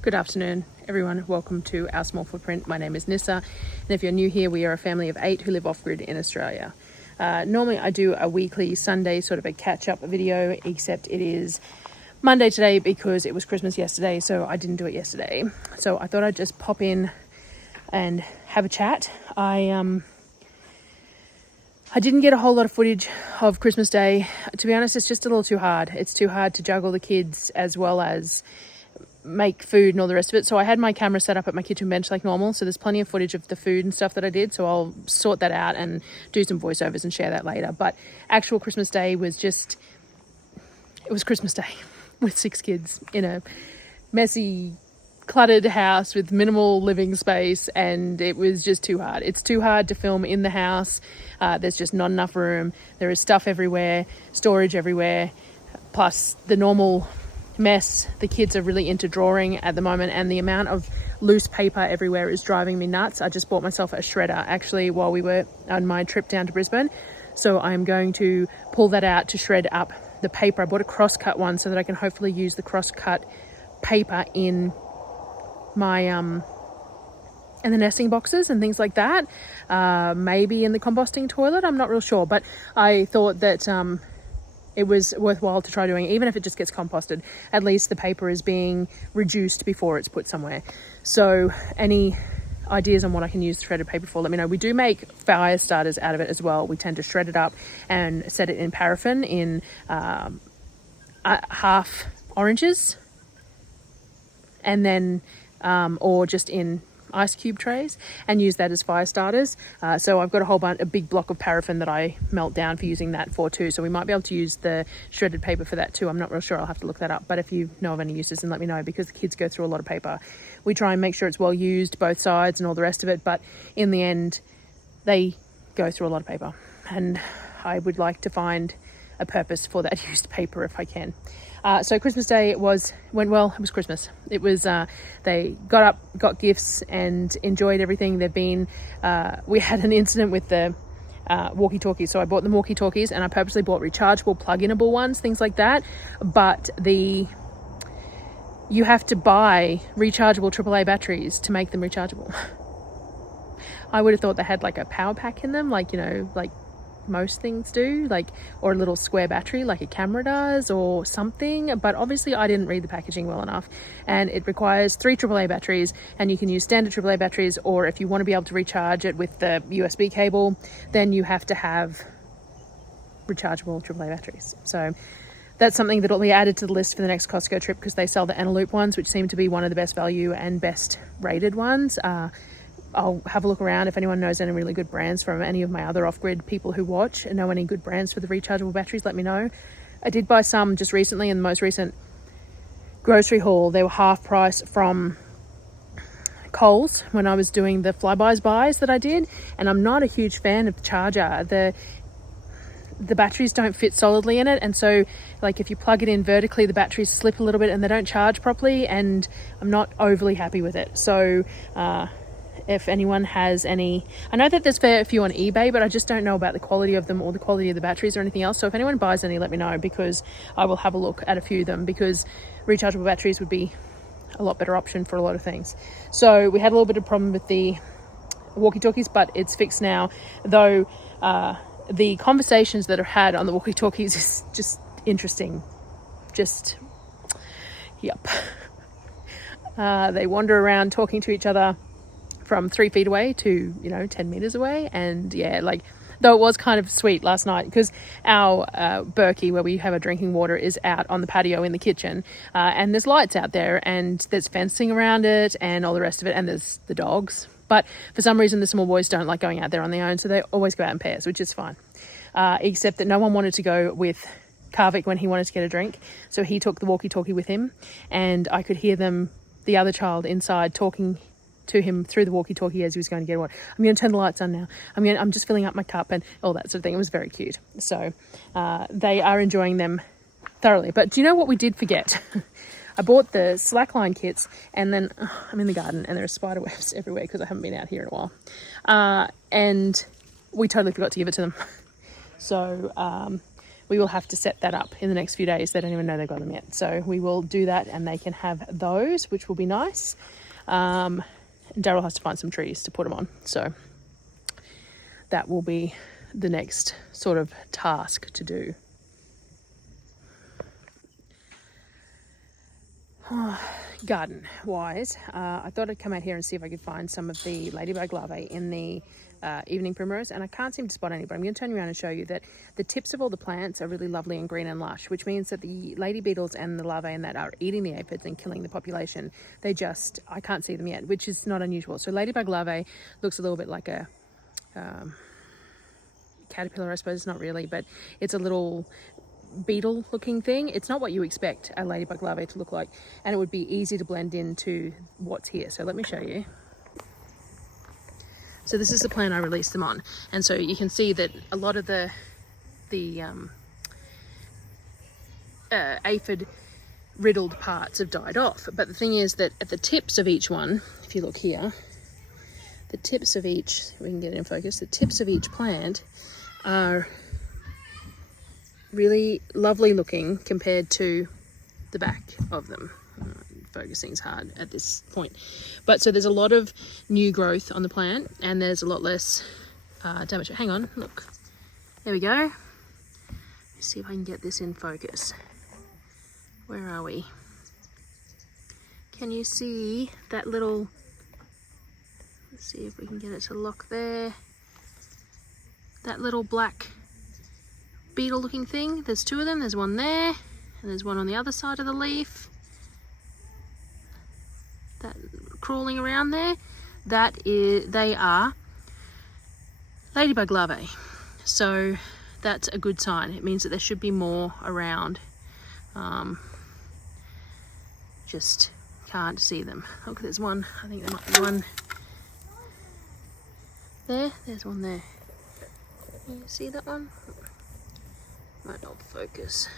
Good afternoon, everyone. Welcome to our small footprint. My name is Nyssa, and if you're new here, we are a family of 8 who live off-grid in Australia. Normally I do a weekly Sunday sort of a catch-up video, except it is Monday today because it was Christmas yesterday, so I didn't do it yesterday. So I thought I'd just pop in and have a chat. I didn't get a whole lot of footage of Christmas Day. To be honest, it's just a little too hard. It's too hard to juggle the kids as well as make food and all the rest of it. So I had my camera set up at my kitchen bench like normal. So there's plenty of footage of the food and stuff that I did. So I'll sort that out and do some voiceovers and share that later. But actual Christmas Day was it was Christmas Day with 6 kids in a messy, cluttered house with minimal living space, and it was just too hard. It's too hard to film in the house. There's just not enough room. There is stuff everywhere, storage everywhere, plus the normal mess. The kids are really into drawing at the moment, and the amount of loose paper everywhere is driving me nuts. I just bought myself a shredder actually while we were on my trip down to Brisbane, so I'm going to pull that out to shred up the paper. I bought a cross-cut one so that I can hopefully use the cross-cut paper in my in the nesting boxes and things like that, maybe in the composting toilet. I'm not real sure, but I thought that it was worthwhile to try doing it. Even if it just gets composted, at least the paper is being reduced before it's put somewhere. So any ideas on what I can use shredded paper for, let me know. We do make fire starters out of it as well. We tend to shred it up and set it in paraffin in half oranges, and then or just in ice cube trays, and use that as fire starters. So I've got a big block of paraffin that I melt down for using that for too. So we might be able to use the shredded paper for that too. I'm not real sure. I'll have to look that up. But if you know of any uses, then let me know, because the kids go through a lot of paper. We try and make sure it's well used, both sides and all the rest of it. But in the end, they go through a lot of paper, and I would like to find a purpose for that used paper if I can. So Christmas Day went well. It was Christmas. It was, they got up, got gifts, and enjoyed everything. We had an incident with the walkie-talkies. So I bought them walkie-talkies, and I purposely bought rechargeable, plug-inable ones, things like that. But you have to buy rechargeable AAA batteries to make them rechargeable. I would have thought they had like a power pack in them, like most things do, or a little square battery like a camera does or something, but obviously I didn't read the packaging well enough, and it requires 3 AAA batteries, and you can use standard AAA batteries, or if you want to be able to recharge it with the USB cable, then you have to have rechargeable AAA batteries. So that's something that will be added to the list for the next Costco trip, because they sell the Eneloop ones, which seem to be one of the best value and best rated ones. I'll have a look around if anyone knows any really good brands from any of my other off-grid people who watch and know any good brands for the rechargeable batteries. Let me know. I did buy some just recently in the most recent grocery haul. They were half price from Coles when I was doing the Flybuys buys that I did, and I'm not a huge fan of the charger. The batteries don't fit solidly in it, and so if you plug it in vertically, the batteries slip a little bit and they don't charge properly, and I'm not overly happy with it. So if anyone has any, I know that there's a few on eBay, but I just don't know about the quality of them or the quality of the batteries or anything else. So if anyone buys any, let me know, because I will have a look at a few of them, because rechargeable batteries would be a lot better option for a lot of things. So we had a little bit of problem with the walkie-talkies, but it's fixed now, though the conversations that are had on the walkie-talkies is just interesting. Yep. They wander around talking to each other from 3 feet away to 10 meters away, and though it was kind of sweet last night, because our Berkey, where we have our drinking water, is out on the patio in the kitchen, and there's lights out there, and there's fencing around it and all the rest of it, and there's the dogs. But for some reason the small boys don't like going out there on their own, so they always go out in pairs, which is fine, except that no one wanted to go with Kavik when he wanted to get a drink, so he took the walkie-talkie with him, and I could hear the other child inside talking to him through the walkie-talkie as he was going to get one. I'm going to turn the lights on now. I'm just filling up my cup and all that sort of thing. It was very cute. So they are enjoying them thoroughly. But do you know what we did forget? I bought the slackline kits, and then I'm in the garden and there are spider webs everywhere because I haven't been out here in a while. And we totally forgot to give it to them. So we will have to set that up in the next few days. They don't even know they've got them yet. So we will do that and they can have those, which will be nice. Darryl has to find some trees to put them on. So that will be the next sort of task to do. Garden wise, I thought I'd come out here and see if I could find some of the ladybug larvae in the evening primrose, and I can't seem to spot any, but I'm going to turn around and show you that the tips of all the plants are really lovely and green and lush, which means that the lady beetles and the larvae in that are eating the aphids and killing the population. I can't see them yet, which is not unusual. So ladybug larvae looks a little bit like a caterpillar, I suppose. It's not really, but it's a little beetle looking thing. It's not what you expect a ladybug larvae to look like, and it would be easy to blend into what's here. So let me show you. So this is the plant I released them on, and so you can see that a lot of the aphid riddled parts have died off. But the thing is that at the tips of each one, if you look here, the tips of each, we can get it in focus, the tips of each plant are really lovely looking compared to the back of them. Focusing's hard at this point, but so there's a lot of new growth on the plant and there's a lot less damage. Hang on, look, there we go. Let's see if I can get this in focus. Where are we? Can you see that little, let's see if we can get it to lock there, that little black beetle looking thing? There's two of them. There's one there and there's one on the other side of the leaf, that crawling around there. They are ladybug larvae, so that's a good sign. It means that there should be more around. Just can't see them. Look, there's one. I think there might be one there. There's one there. Can you see that one? Might not focus.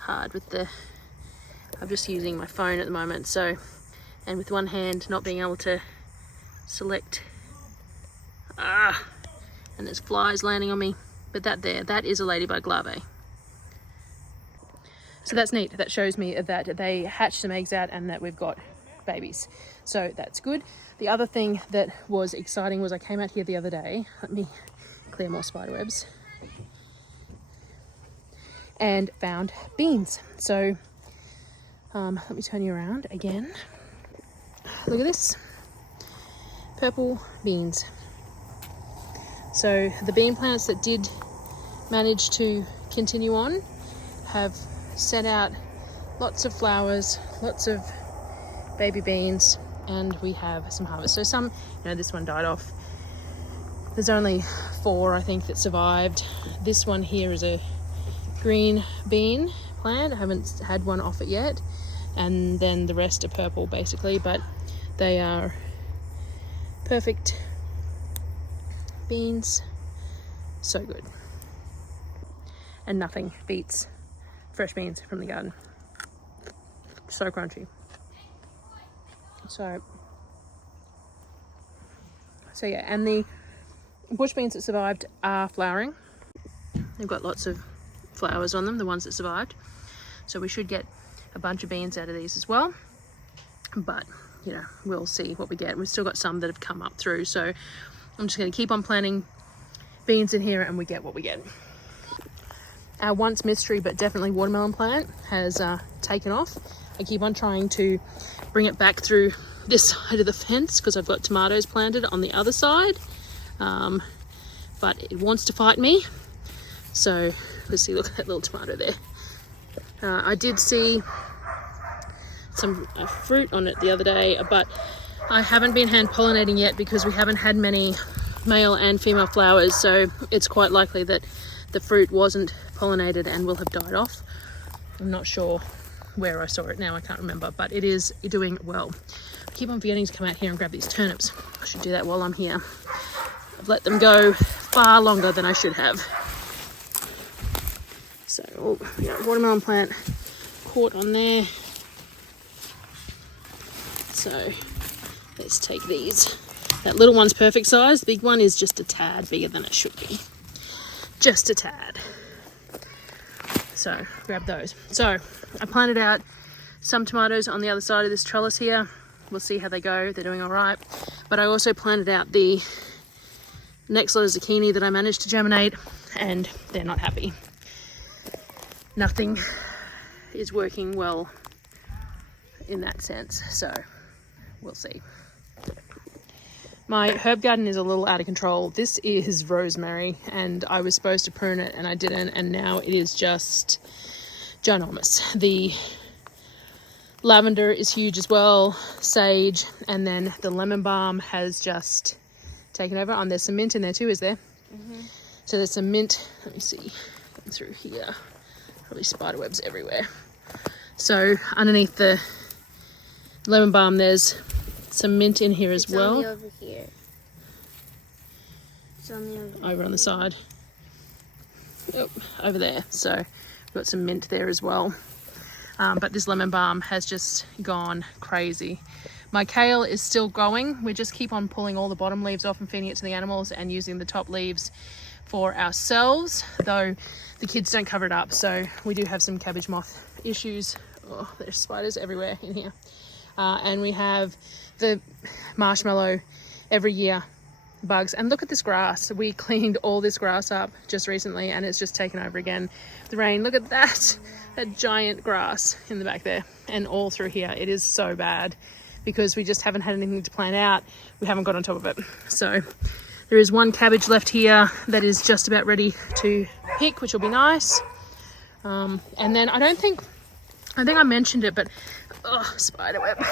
Hard with the, I'm just using my phone at the moment, so, and with one hand not being able to select, and there's flies landing on me. But that is a ladybug larvae. So that's neat. That shows me that they hatched some eggs out and that we've got babies. So that's good. The other thing that was exciting was I came out here the other day. Let me clear more spider webs. And found beans. So let me turn you around again. Look at this. Purple beans. So the bean plants that did manage to continue on have set out lots of flowers, lots of baby beans, and we have some harvest. So some, this one died off. There's only 4, I think, that survived. This one here is a green bean plant. I haven't had one off it yet. And then the rest are purple, basically, but they are perfect beans. So good. And nothing beats fresh beans from the garden. So crunchy. So yeah, and the bush beans that survived are flowering. They've got lots of flowers on them, the ones that survived. So we should get a bunch of beans out of these as well. But, we'll see what we get. We've still got some that have come up through. So I'm just going to keep on planting beans in here and we get what we get. Our once mystery but definitely watermelon plant has taken off. I keep on trying to bring it back through this side of the fence because I've got tomatoes planted on the other side, but it wants to fight me. So let's see, look at that little tomato there. I did see some fruit on it the other day, but I haven't been hand pollinating yet because we haven't had many male and female flowers, so it's quite likely that the fruit wasn't pollinated and will have died off. I'm not sure where I saw it now, I can't remember, but it is doing well. I keep on forgetting to come out here and grab these turnips. I should do that while I'm here. I've let them go far longer than I should have. So, watermelon plant caught on there. So, let's take these. That little one's perfect size. The big one is just a tad bigger than it should be. Just a tad. so grab those. So I planted out some tomatoes on the other side of this trellis here. We'll see how they go. They're doing all right. But I also planted out the next lot of zucchini that I managed to germinate, and they're not happy. Nothing is working well in that sense, so we'll see. My herb garden is a little out of control. This is rosemary, and I was supposed to prune it and I didn't, and now it is just ginormous. The lavender is huge as well, sage, and then the lemon balm has just taken over. And there's some mint in there too, is there? Mm-hmm. So there's some mint. Let me see, going through here. Probably spider webs everywhere. So underneath the lemon balm, there's some mint in here as well. It's only over here. It's only over on the side. Oh, over there. So we've got some mint there as well. But this lemon balm has just gone crazy. My kale is still going. We just keep on pulling all the bottom leaves off and feeding it to the animals and using the top leaves for ourselves, though the kids don't cover it up. So we do have some cabbage moth issues. Oh, there's spiders everywhere in here. And we have the marshmallow every year bugs. And look at this grass. We cleaned all this grass up just recently and it's just taken over again. The rain, look at that giant grass in the back there and all through here. It is so bad because we just haven't had anything to plant out. We haven't got on top of it. So there is one cabbage left here that is just about ready to pick, which will be nice. And then I think I mentioned it, but spider web.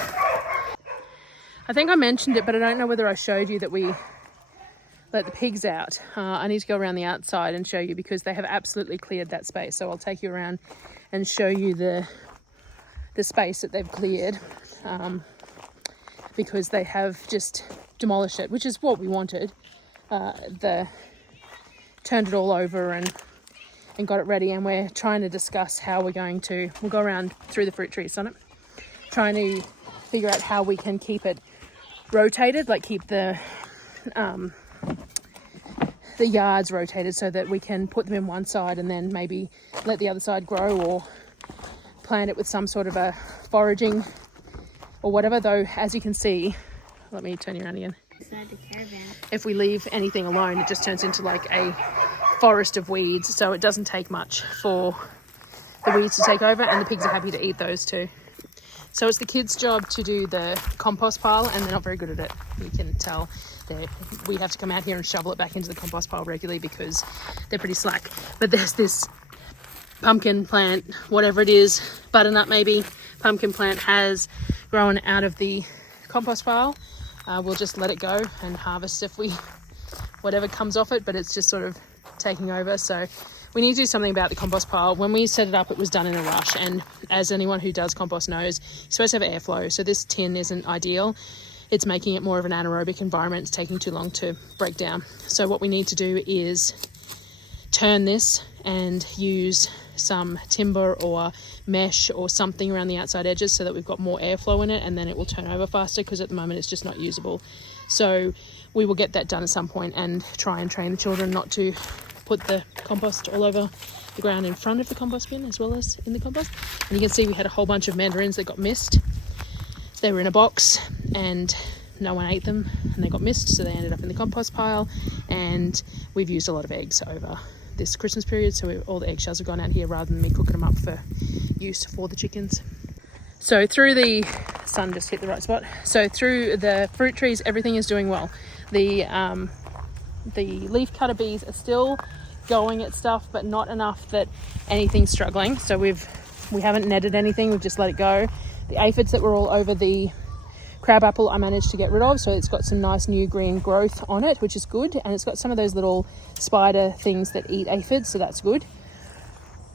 I think I mentioned it, but I don't know whether I showed you that we let the pigs out. I need to go around the outside and show you because they have absolutely cleared that space. So I'll take you around and show you the space that they've cleared, because they have just demolished it, which is what we wanted. Turned it all over and got it ready, and we're trying to discuss how we'll go around through the fruit trees, Sonnet, trying to figure out how we can keep it rotated, like keep the yards rotated so that we can put them in one side and then maybe let the other side grow, or plant it with some sort of a foraging or whatever. Though, as you can see, let me turn you around again. If we leave anything alone, it just turns into like a forest of weeds. So it doesn't take much for the weeds to take over, and the pigs are happy to eat those too. So it's the kids' job to do the compost pile, and they're not very good at it. You can tell we have to come out here and shovel it back into the compost pile regularly because they're pretty slack. But there's this pumpkin plant, whatever it is, butternut maybe, pumpkin plant has grown out of the compost pile. We'll just let it go and harvest whatever comes off it, but it's just sort of taking over. So we need to do something about the compost pile. When we set it up, it was done in a rush, and as anyone who does compost knows, you're supposed to have airflow. So this tin isn't ideal. It's making it more of an anaerobic environment. It's taking too long to break down. So what we need to do is turn this and use some timber or mesh or something around the outside edges so that we've got more airflow in it, and then it will turn over faster, because at the moment it's just not usable. So we will get that done at some point and try and train the children not to put the compost all over the ground in front of the compost bin as well as in the compost. And you can see we had a whole bunch of mandarins that got missed. They were in a box and no one ate them, and they got missed, so they ended up in the compost pile. And we've used a lot of eggs over this Christmas period, so all the eggshells have gone out here rather than me cooking them up for use for the chickens. So through the sun just hit the right spot. So through the fruit trees, everything is doing well. The leaf cutter bees are still going at stuff, but not enough that anything's struggling. So we haven't netted anything, we've just let it go. The aphids that were all over the crabapple I managed to get rid of, so it's got some nice new green growth on it, which is good, and it's got some of those little spider things that eat aphids, so that's good.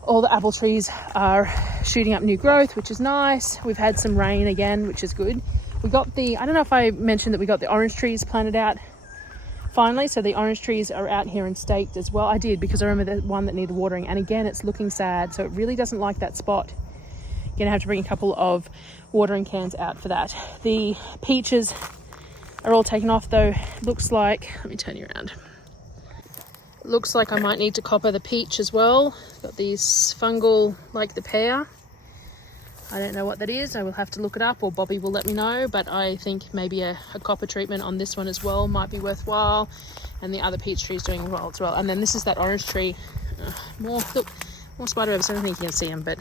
All the apple trees are shooting up new growth, which is nice. We've had some rain again, which is good. We got I don't know if I mentioned that we got the orange trees planted out finally, so the orange trees are out here and staked as well. I did, because I remember the one that needed watering, and again it's looking sad, so it really doesn't like that spot. Gonna have to bring a couple of watering cans out for that. The peaches are all taken off though. Looks like, let me turn you around. Looks like I might need to copper the peach as well. Got these fungal, like the pear. I don't know what that is. I will have to look it up, or Bobby will let me know, but I think maybe a copper treatment on this one as well might be worthwhile. And the other peach tree is doing well as well. And then this is that orange tree. More spiderwebs. I don't think you can see them, but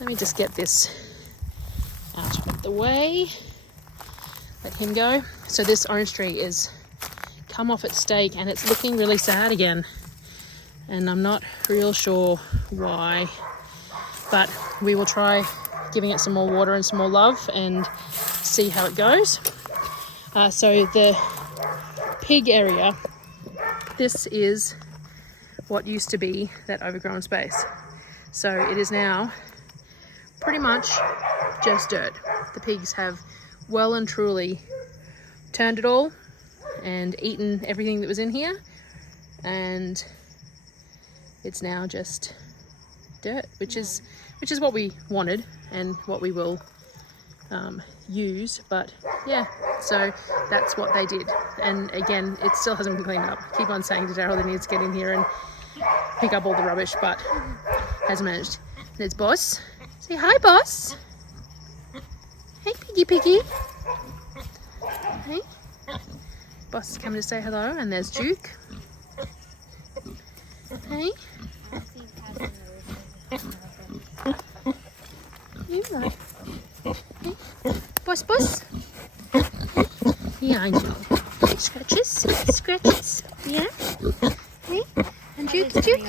let me just get this out of the way. Let him go. So this orange tree is come off its stake and it's looking really sad again. And I'm not real sure why, but we will try giving it some more water and some more love and see how it goes. So the pig area, this is what used to be that overgrown space. So it is now pretty much just dirt. The pigs have well and truly turned it all and eaten everything that was in here, and it's now just dirt, which is what we wanted and what we will use. But yeah, so that's what they did. And again, it still hasn't been cleaned up. I keep on saying to Darryl that he needs to get in here and pick up all the rubbish, but hasn't managed. And it's Boss. Say hi, Boss. Hey, Piggy Piggy. Hey. Boss is coming to say hello, and there's Duke. Hey. You right. Hey. Boss, Boss. Yeah, Angel. Scratches, scratches. Yeah. Hey. And Duke, Duke.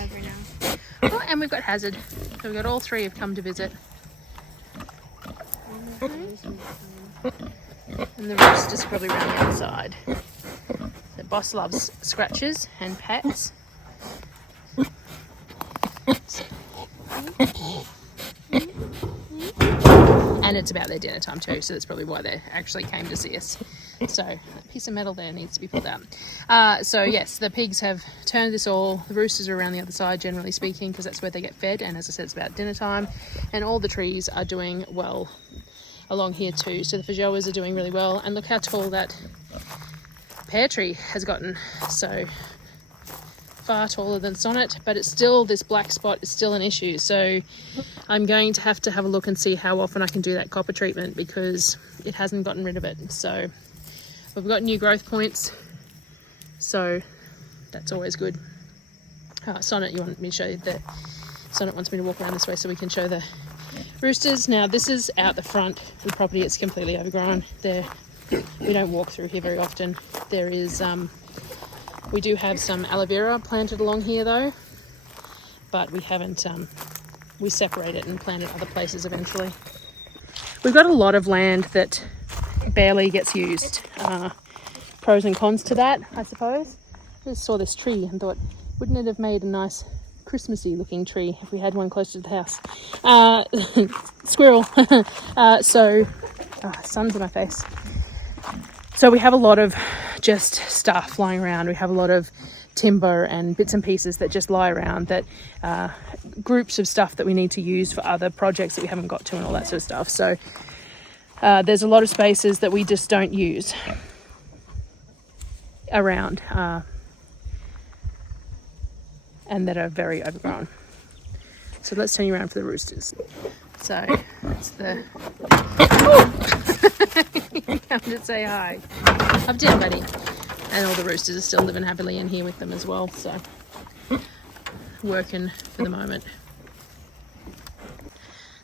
Oh, and we've got Hazard. So we've got all three have come to visit. And the rest is probably around the outside. The Boss loves scratches and pets. And it's about their dinner time too, so that's probably why they actually came to see us. So a piece of metal there needs to be pulled out. So yes, the pigs have turned this all. The roosters are around the other side, generally speaking, because that's where they get fed. And as I said, it's about dinner time. And all the trees are doing well along here too. So the feijoas are doing really well. And look how tall that pear tree has gotten. So far taller than Sonnet, but it's still, this black spot is still an issue. So I'm going to have a look and see how often I can do that copper treatment, because it hasn't gotten rid of it. So we've got new growth points, so that's always good. Sonnet, you want me to show you that? Sonnet wants me to walk around this way so we can show the roosters. Now this is out the front of the property. It's completely overgrown. We don't walk through here very often. There is we do have some aloe vera planted along here though, but we haven't, we separate it and plant it other places eventually. We've got a lot of land that barely gets used. Pros and cons to that, I suppose. I just saw this tree and thought, wouldn't it have made a nice Christmassy looking tree if we had one close to the house? Squirrel. Sun's in my face. So we have a lot of just stuff lying around. We have a lot of timber and bits and pieces that just lie around, that groups of stuff that we need to use for other projects that we haven't got to and all that sort of stuff. So there's a lot of spaces that we just don't use around and that are very overgrown. So let's turn you around for the roosters. So that's the... Come to say hi. Up down, buddy. And all the roosters are still living happily in here with them as well, so working for the moment.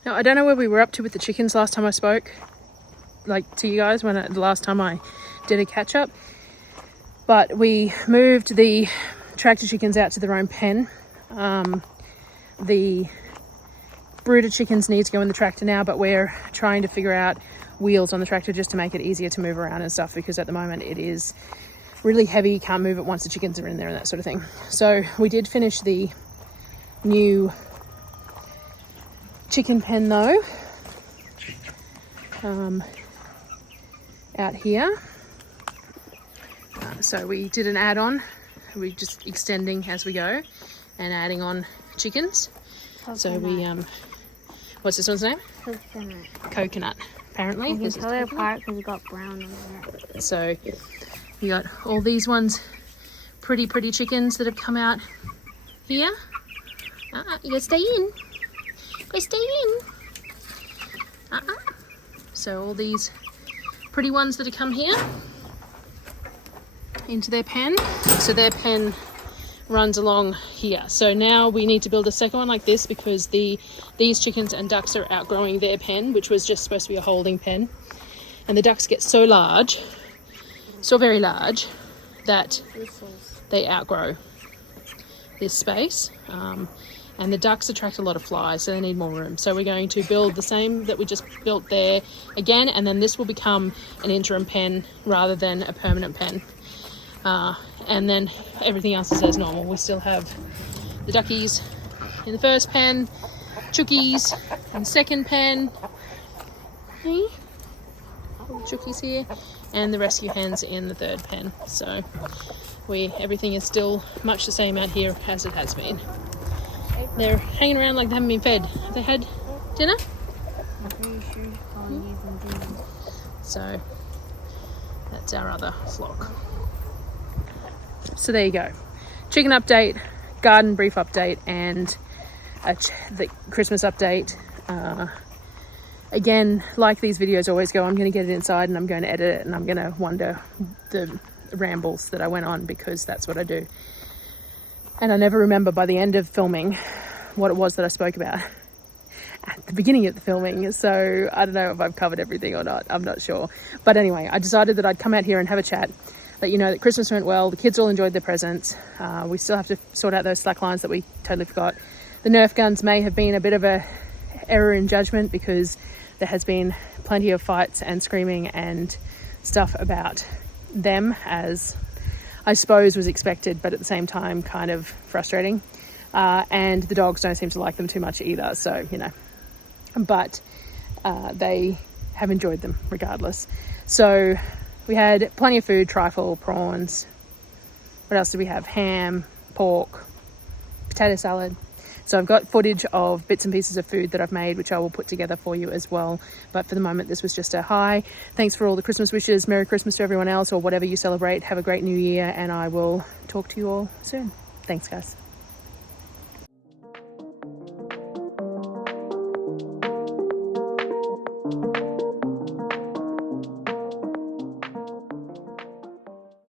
Now, I don't know where we were up to with the chickens last time I spoke, like to you guys, the last time I did a catch up, but we moved the tractor chickens out to their own pen. The brooder chickens need to go in the tractor now, but we're trying to figure out wheels on the tractor just to make it easier to move around and stuff, because at the moment it is really heavy. You can't move it once the chickens are in there and that sort of thing. So we did finish the new chicken pen though, out here. So we did an add-on. We're just extending as we go and adding on chickens. Coconut. So we what's this one's name? Coconut. Apparently. You can tell it apart because it got brown on it. So we got all these ones pretty chickens that have come out here. You gotta stay in. Go stay in. So all these pretty ones that have come here into their pen. So their pen runs along here. So now we need to build a second one like this because these chickens and ducks are outgrowing their pen, which was just supposed to be a holding pen. And the ducks get so large, so very large, that they outgrow this space. And the ducks attract a lot of flies, so they need more room. So we're going to build the same that we just built there again, and then this will become an interim pen rather than a permanent pen. And then everything else is as normal. We still have the duckies in the first pen, chookies in the second pen, chookies here, and the rescue hens in the third pen. So everything is still much the same out here as it has been. They're hanging around like they haven't been fed. Have they had dinner? So that's our other flock. So there you go. Chicken update, garden brief update, and the Christmas update. Again, like these videos always go, I'm going to get it inside and I'm going to edit it and I'm going to wonder the rambles that I went on, because that's what I do. And I never remember by the end of filming what it was that I spoke about at the beginning of the filming. So I don't know if I've covered everything or not. I'm not sure. But anyway, I decided that I'd come out here and have a chat, let you know that Christmas went well. The kids all enjoyed their presents. We still have to sort out those slack lines that we totally forgot. The Nerf guns may have been a bit of a error in judgment, because there has been plenty of fights and screaming and stuff about them, as I suppose was expected, but at the same time kind of frustrating. And the dogs don't seem to like them too much either, so but they have enjoyed them regardless. So we had plenty of food: trifle, prawns. What else did we have? Ham, pork, potato salad. So I've got footage of bits and pieces of food that I've made, which I will put together for you as well. But for the moment, this was just a hi. Thanks for all the Christmas wishes. Merry Christmas to everyone else, or whatever you celebrate. Have a great new year, and I will talk to you all soon. Thanks, guys.